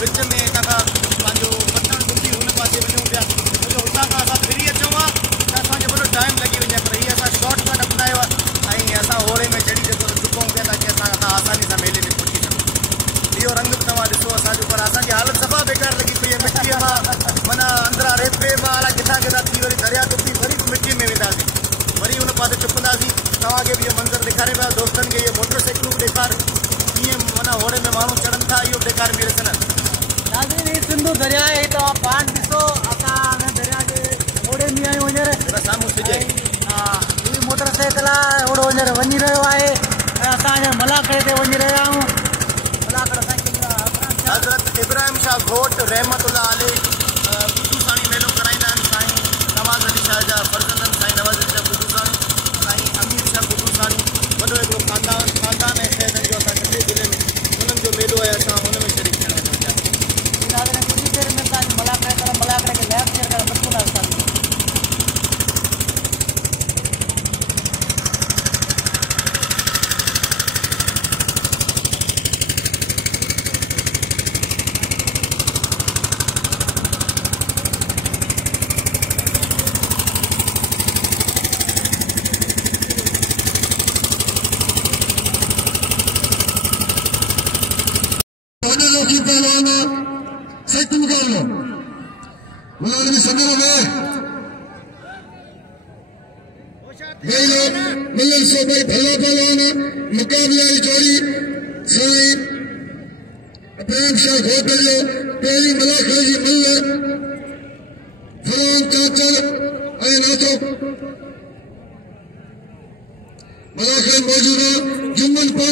विच में हितां पंहिंजो पतन टुटी हुन पासे वञूं पिया छो जो हुतां खां असां फिरी अचूं हा त असांखे वॾो टाइम लॻी वञे पर हीअ असां शॉर्टकट अपनायो आहे ऐं असां होड़े में चढ़ी जेको चुकूं पिया ताकी असां आसानी सां मेले में पहुची सघूं। इहो रंग बि तव्हां ॾिसो असांजो पर असांजी हालत सफ़ा बेकार लॻी पई आहे मिटीअ मां माना अंदरां रेपे मां अलाए किथां किथां थी वरी दरिया टुटी वरी मिटीअ में वेंदासीं वरी हुन पासे चुकंदासीं। तव्हांखे बि इहो मंज़र ॾेखारे पिया दोस्तनि खे इहे मोटरसाइकिलूं ॾेखार कीअं माना होड़े में माण्हू चढ़नि था इहो ॾेखारे बि ॾिसनि। नाज़रीन सिंधु दरिया आहे तव्हां पाण ॾिसो असां दरिया जे होड़े में आहियूं हींअर साम्हूं सिॼे हा हीअ मोटरसाइकिल आहे होड़ो हींअर वञी रहियो आहे ऐं असां हींअर मलाखड़े ते वञी रहिया आहियूं। मलाखड़ हज़रत इब्राहिम शाह घोट रहमतुल्लाह अलैह बुद्धू साणी मेलो कराईंदा आहिनि साईं नवाज़ अली शाह जा फर्ज़ंदनि साईं नवाज़ अली शाह बुद्धू साणी साईं अमीर शाह बुद्धू साणी वॾो हिकिड़ो ख़ानदान ऐं शहरनि जो असां कटनी ज़िले में हुननि जो मेलो आहे असां हुन में शरीक थियण वञूं पिया। कुझु देरि में तव्हांजी मलाखड़े खे लैब शेयर करणु बिल्कुलु आसानु पहलवान सख्त मुकाबला मौलाना भी सदर में मिलन से भाई भला पहलवान मुकाबला जोड़ी साईं इब्राहिम शाह घोट जो पहिरीं मलाखड़ जी मिल फलान चाचर ऐं नाचो मलाखड़ मौजूद जुम्मन पर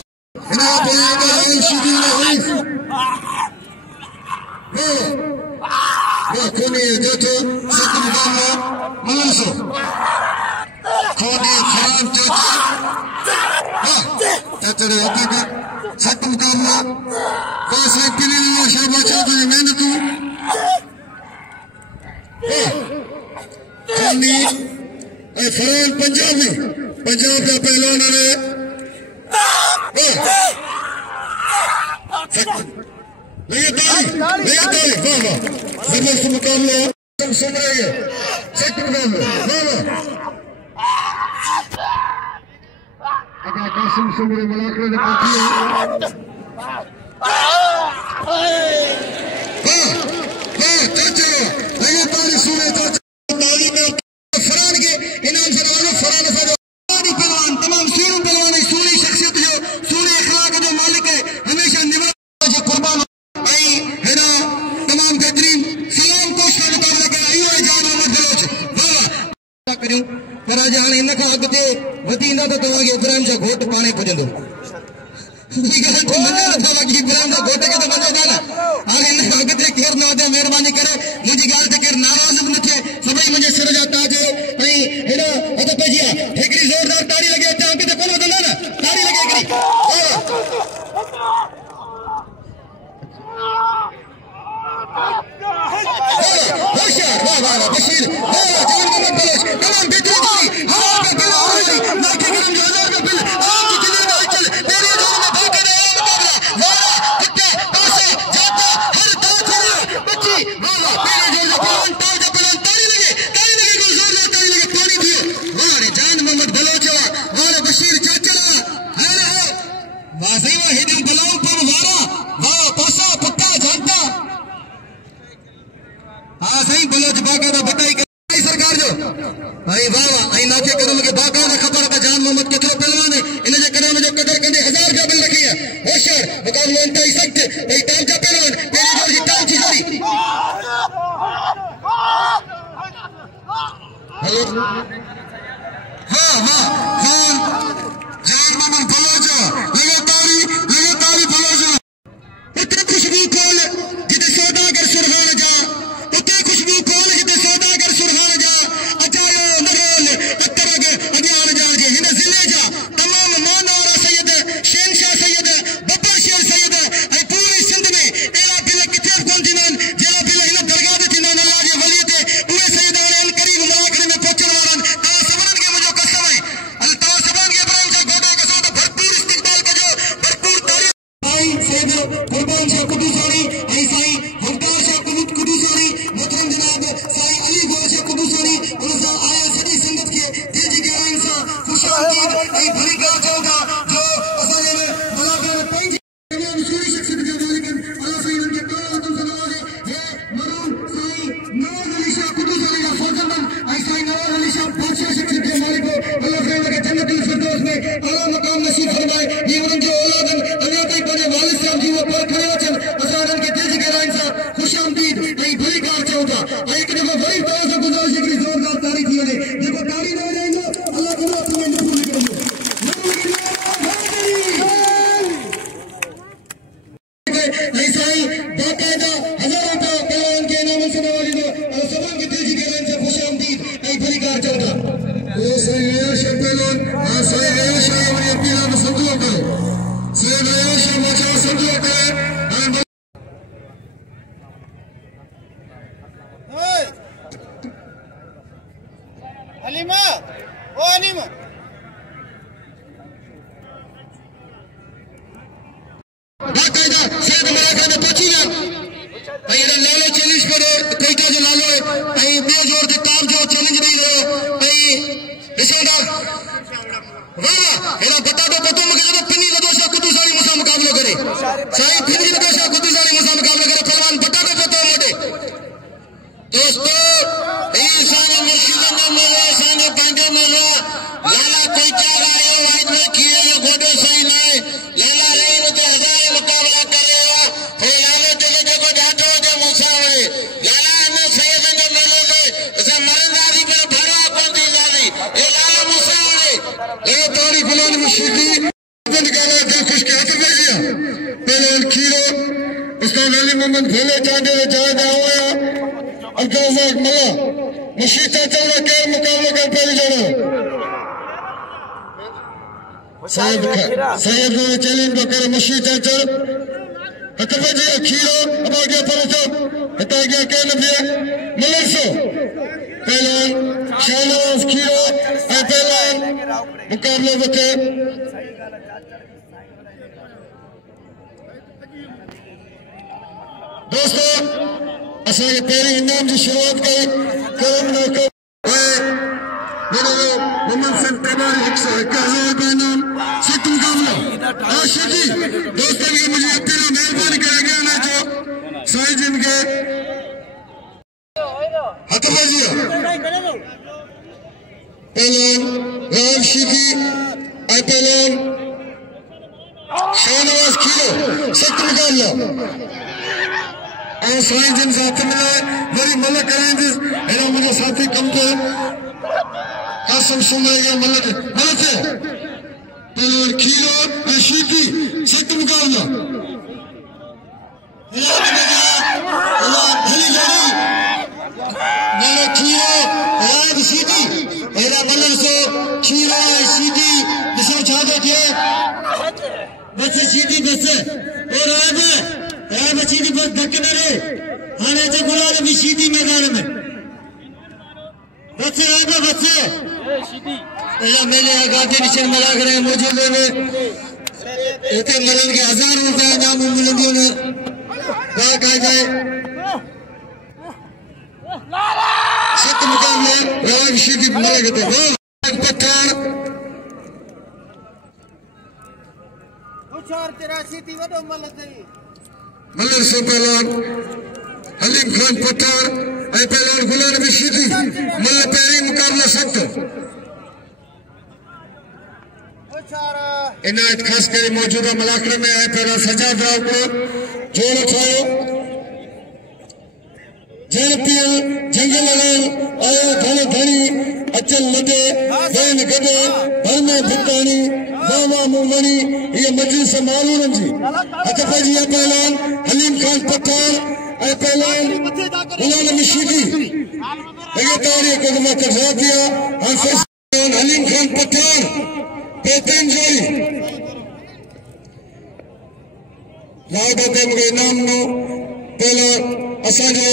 कोने देखो सत्य मुकाबला मनसो कोने फरान चाचा रे अभी का सत्य मुकाबला कैसे किले ने शाबाश चाचा ने मेहनत कोने ए फरान पंजाब का पहलवान ने जबरदस्त मुकाबला सुन रहे हैं सेक्टर अगर कासिम सुमरे मलाखड़े ने पहुंची चाचा लगे ताली सुने चाचा ताली में फरान के इनाम से नवाजो फरान से पहलवान तमाम सूरी पहलवान सूरी शख्सियत जो सूरी अखलाक जो मालिक है हमेशा निवाज जो कुर्बान पर आज हाणे हिन खां अॻिते वधी ईंदा त तव्हांखे इब्राहिम जा घोट पाणे पुॼंदो इब्राहिम जा घोट खे त मज़ो कान हाणे हिन खां अॻिते केरु न वधे महिरबानी करे मुंहिंजी ॻाल्हि ते केरु नाराज़ बि न थिए सभई मुंहिंजे सिर जा ताज ऐं हेॾो हथ पइजी आहे हिकिड़ी ज़ोरदार ताड़ी लॻे हिते अॻिते कोन वधंदा न ताड़ी लॻे हिकिड़ी होशियार वाह वाह वाह बशीर जवान मोहम्मद बलोच तमाम बेहतरीन ताली हवा पे बिल और नाके गरम जो 1000 का बिल आज की जिले में चल तेरे जोर में भाग रहे हैं मुकाबला वाह कुत्ता पासा जाता हर दांत बच्ची वाह वाह पहले जोर से पहलवान ताल का पहलवान ताली लगे को जोरदार ताली लगे पानी दियो वाह रे जान मोहम्मद बलोच वाह रे बशीर चाचरा है वाह सही वाह हिदम बलाऊ पर वारा वाह पासा कुत्ता जाता हाँ सही बलोच बाकायदा बताई कर सरकार जो भाई वाह आई नाके करम के बाकायदा खबर का जान मोहम्मद केतरो पहलवान है इन जे करे जो कदर कंदे 1000 का बिल रखी है होशियार मुकाबलो इंतहाई सख्त भाई टाइम का पहलवान तेरी जोर की टाइम की जोड़ी हेलो हाँ जान मोहम्मद बलोच लगे ताली बलोच इतने खुशबू खोल जिते सौदागर सुरहान जा उते खुशबू खोल जिते सौदागर सुरहान जा अचायो नगोल अतरग अग्यान जा जे हिन जिले जा तमाम मानवारा सैयद शहनशाह सैयद बब्बर शेर सैयद ऐं पूरी सिंध में अहिड़ा बिल किथे कोन थींदा आहिनि जहिड़ा बिल हिन दरगाह ते थींदा आहिनि अल्लाह जे वली ते उहे सैयद करीब मलाखड़े में पहुचण वारा तो जे मुसावरे लाला मुसा जे मेले ते असा मरंदादी पर भरा कोंदी जादी ए लाला मुसावरे ए तोड़ी गुलाम मुशीदी बंद गाना दिल खुश के हाथ में गया पहले खीरो उस्ताद अली मोहम्मद भोले चांदे जा होया अब्दुल मला मुशीद चाचा के मुकाबले कर पहले जाना सैयद को चैलेंज बकर मुशीद चाचा हतबा जी खीरो अब आगे पर तो हता गया के नबी मलसो पहलवान शाहनवाज खीरो ए पहलवान मुकाबले बते दोस्तों असल पहले इनाम की शुरुआत करी करम नो को मेरे मोहम्मद संतबा 1000 का इनाम सिट मुकाबला आशिक जी दोस्तों ये मुझे तेरा मेहरबानी करेंगे ना जो साई जिन के हतबाजी पहलवान राम शिकी आई पहलवान शाहनवाज खीरो सिट मुकाबला और साई जिन साथ मिला मेरी मलक करेंगे मेरा मुझे साथी कम को कासम सुनेगा मलक मलक है पहले खीरो रशीदी सिट मुकाबला मलक खीरो राज सीधी मेरा मलक सो खीरो सीधी जिसे चाहते थे बस सीधी बस और राब सीधी बस धक्के न रे हाने से गुलाल भी सीधी मैदान में बस राब बस एला मेले गाते निशान मला करे मौजूद ने एते मलन के 1000 रुपए इनाम मिलंदियो ने का जाए सत मुकाबले राब सीधी मला के वो पत्थर उछार 83 थी वडो मल थई मलर से पहलवान हलीम खान पठार ऐ पहलवान गुलाम नबी सीधी मल पहली मुकाबला सकतो इनायत खास करे मौजूदा मलाकड़े में आए पहला सजाद राव को जोड़ उठायो जनप्रिय जंगल लाल आयो धन धनी अचल लदे बैन गदे भरमे भितानी मामा मुमणी ये मजलिस मालूम जी हतफजी पहलवान हलीम खान पठार ऐ पहलवान गुलाम नबी सीधी ये तारीख को कजा दिया हलीम खान पठार बेहतरीन जोड़ी लाड के इनाम नो पहला असाजो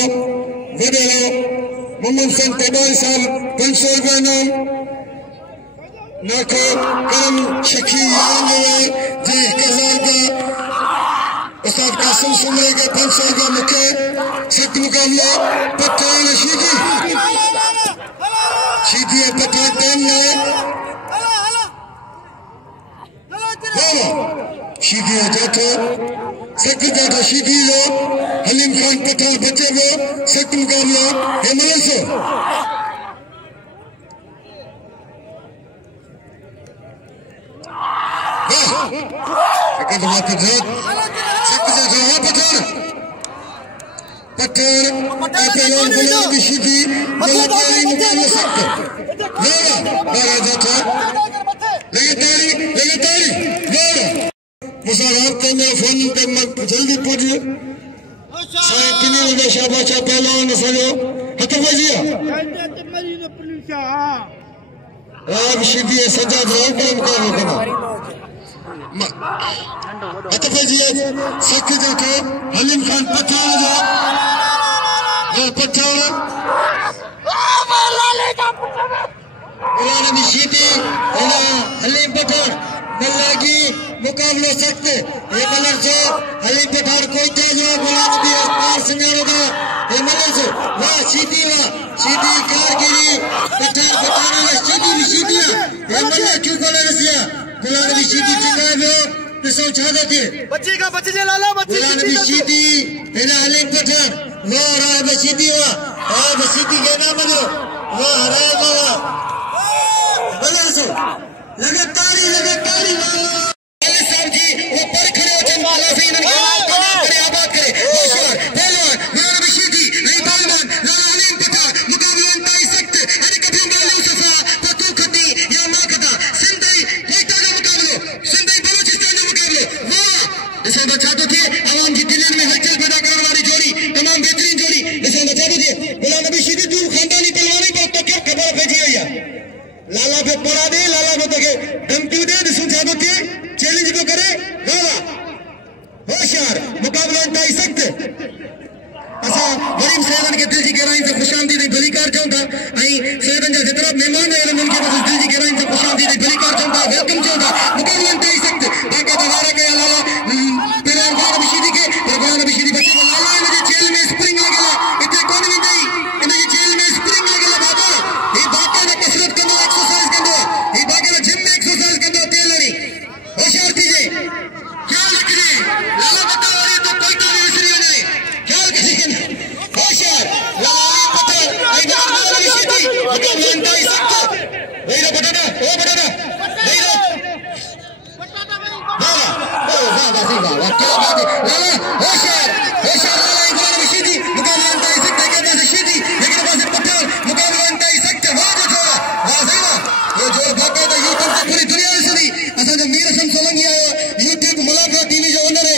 वडेलो मोहम्मद संत तबाई साहब 500 रुपए इनाम नाको करम शकी यांगवा जी 1000 का उस्ताद कासिम सुमरे के 500 रुपए मुके सिट मुकाबला पठान शीदी पठान टेम ने शीदी जाठो सक जाठो शीदी लो हलीम खान पठान बचे वो सक मुकाबला ये मलसो एक बात है सक जाठो है पठान पहलवान गुलाम नबी सीधी पहली मुकाबला सकते मेरा जाठो लगातारी मुसाराब करने फोन पे जल्दी पहुंचिए साई किनी लगे शाबाशा पहलवान सजो हतबजिया राब सीधी सजाद राव का मुकाबला करना हतबजिया सख जाके हलीम खान पठान जो पठान गुलाम नबी सीधी हलीम पठान मल्लागी मुकाबले सकते ये मलर से हलीम पठार कोई तेज हो गुलाम नबी पार संगारोगा ये मलर से वाह सीधी कारगिरी पठार वाला सीधी भी सीधी है ये मल्ला क्यों बोला रसिया गुलाम नबी सीधी चिंगाए वो पिसो छा देते बच्ची का बच्चे जे लाला बच्ची गुलाम नबी सीधी इना हलीम पठार वो राब सीधी हुआ राब सीधी के नाम लो वो हराएगा मलर से लगातारी साहब जी वो पर खड़े हो चंद माला से इन्होंने आबाद करे होशियार पहलवान असां गरीब साहिबनि खे दिलि जी गहराई सां ख़ुशामदीद ऐं भलीकार चऊं था ऐं साहिबनि जा जेतिरा महिमान आहिनि उन्हनि खे बि दिलि जी गहराई सां ख़ुशामदीद ऐं भलीकार चऊं था वेलकम चऊं था मुक़ाबले इंतहाई सख़्त बाक़ाइदा वारा कया लाला पहिरियां गुलाम नबीशीदी खे पर गुलाम नबीशीदी बचे को लाला हिन जे जेल में स्प्रिंग लॻियल आहे हिते कोन वेंदई हिन जी जेल में स्प्रिंग लॻियल आहे बाबा ही बाक़ाइदा कसरत कंदो एक्सरसाइज कंदो ही बाक़ाइदा जिम में एक्सरसाइज कंदो तेल हणी होशियार थीजे ख्याल रखिजे लाला बता तो कोई तो विसरी वञे ख्याल करिजे होशियार लाला पत्थर ऐं गुलाम नबीशीदी मुक़ाबले इंतहाई सख़्त वेही रहो बटाटा ओ बटाटा वेही रहो होशियार होशियार लाला गुलाम नबीशीदी मुक़ाबले इंतहाई सख़्त है कहते हैं शीदी लेकिन पासे पत्थर मुक़ाबले इंतहाई सख़्त है वाह जो छोरा वाह सही वाह ये जो बाक़ाइदा यूट्यूब से पूरी दुनिया में सुनी असां जो मीर असम सोलंकी आयो यूट्यूब मुलाक़ा टीवी जो ओनर है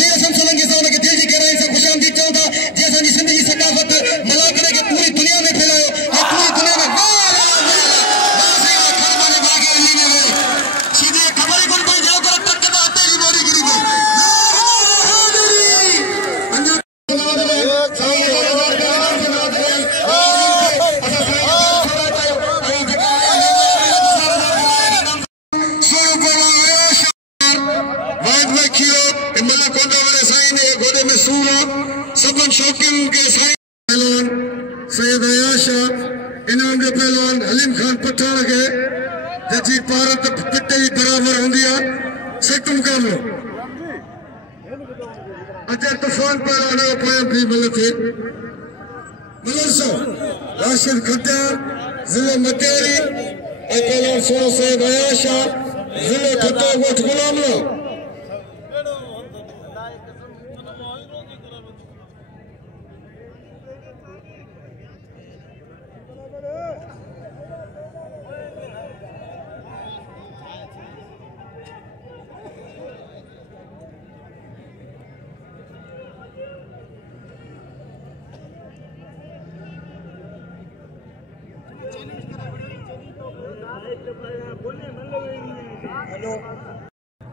मीर असम सोलंकी सां उनखे दिलि जी गहराई सां ख़ुशामदीद चऊं था जे असांजी सिंध जी सक़ाफ़त मुलाक़े खे पूरी दुनिया में फैलायो ऐं पूरी दुनिया में सीधे ख़बर ई कोन पई जो कर टक में हथ जी बोरी गिरी पई सैयद अयाशा इनाम जो पहलवान हलीम खान पठान के जी भारत पिटे जी बराबर होंदी है सख्त मुकाबलो अजय तूफान पहलवान पाया भी मलके मलरसो राशिद खट्टर जिले मतेरी पहलवान सोनो सैयद अयाशा जिले खट्टर गोठ गुलामलो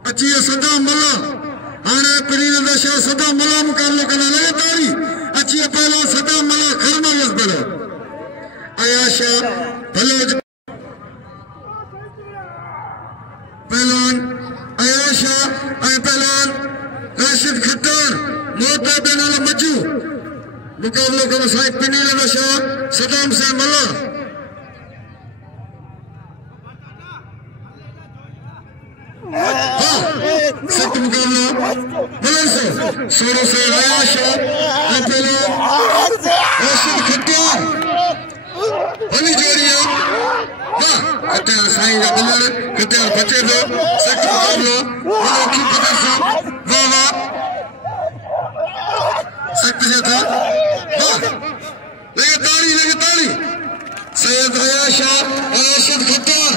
अची सदा मला हाणे पिनीर दशा सदा मला मुकाबलो कंदा लगातारी अची पहलो सदा मला खरमा मजबल अयाशा भलो पहलवान अयाशा ऐं पहलवान राशिद खट्टर मोहता बेनाल मजू मुकाबलो करो साईं पिनीर दशा सदाम से मला सख्त मुकाबला मलरसो सोनो से अयाशा पहलवान राशिद खट्टर भली जोड़िया वाह खट्टर साईं जा बलर खट्टर बचे दो सख्त मुकाबला अनोखी प्रदर्शन वाह वाह सख्त जो था वाह लगे ताली सैयद अयाशा राशिद खट्टर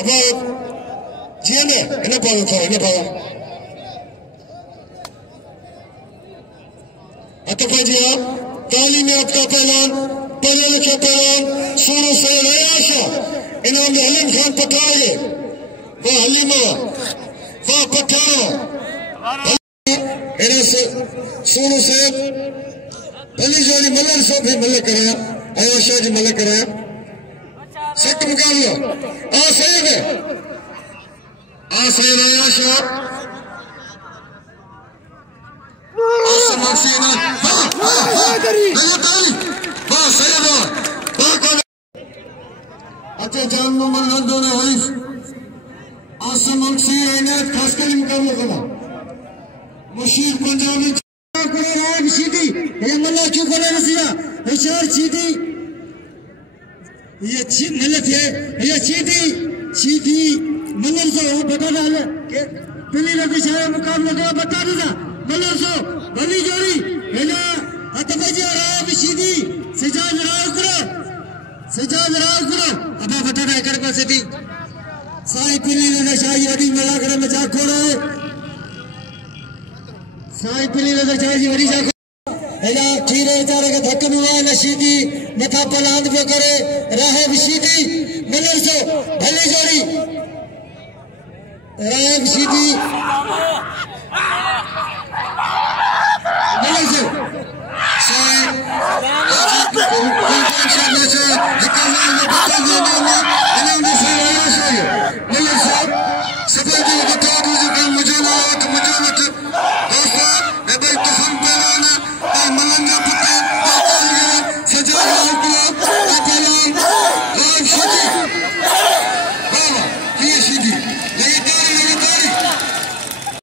अब जी ने इन पाओ था इन पाओ अतफा जी तालीम याफ्ता पहलवान पढ़े लिखे पहलवान सोनो सैयद अयाशा इनाम में हलीम खान पठाए वाह हलीमा वाह पठाओ सोनो सैयद भली जोड़ी मलर सो भी मल कराया अयाशा जी मल कराया सख्त मुकाबला आ सैयद अयाशा अच्छा जान मोहम्मद नंदो ने हरीफ आसम अक्सी इनायत खास कर मुकाबला करा मुशीर पंजाबी कोई सीधी ये मल्ला क्यों करे रसिया होशियार सीधी ये मलक है ये सीधी मल्लर सो बता डाल के पिली लगी शायद मुकाबला को बता दीजा मल्लर सो भली जोड़ी है ना हथ बजे रहा भी सीधी सजाज राव करो अब बता रहा कर पासे भी साई पिली लगा शाही अड़ी मला करे में जा खोड़ो साई पिली लगा शाही अड़ी जा हेला खीरे चारे के धक्के में नशीदी मथा पलांद पे करे रहे विशीदी मल्लर सो भली जोड़ी राम सीधी